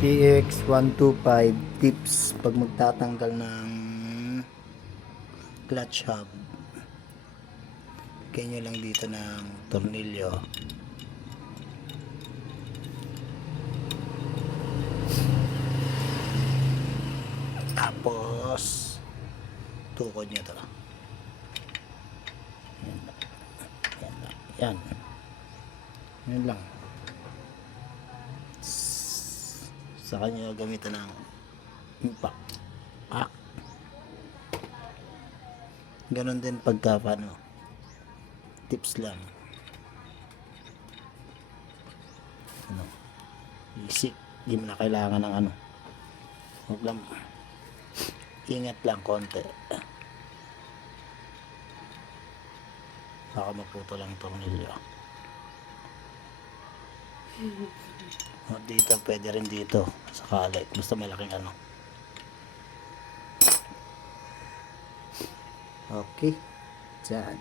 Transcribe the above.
TX125 tips pag magtatanggal ng clutch hub. Lagyan nyo lang dito ng tornilyo. Tapos tukod nyo to. Yan. Yan lang. Sa kanya gamitan ng impact. Ganon din pagka paano. Tips lang. Ano? Easy. Hindi mo na kailangan ng ano. Huwag lang. Ingat lang konti. Baka maputo lang tornilyo. Dito, pwede rin dito. Sakali. Basta malaking ano. Okay. Diyan.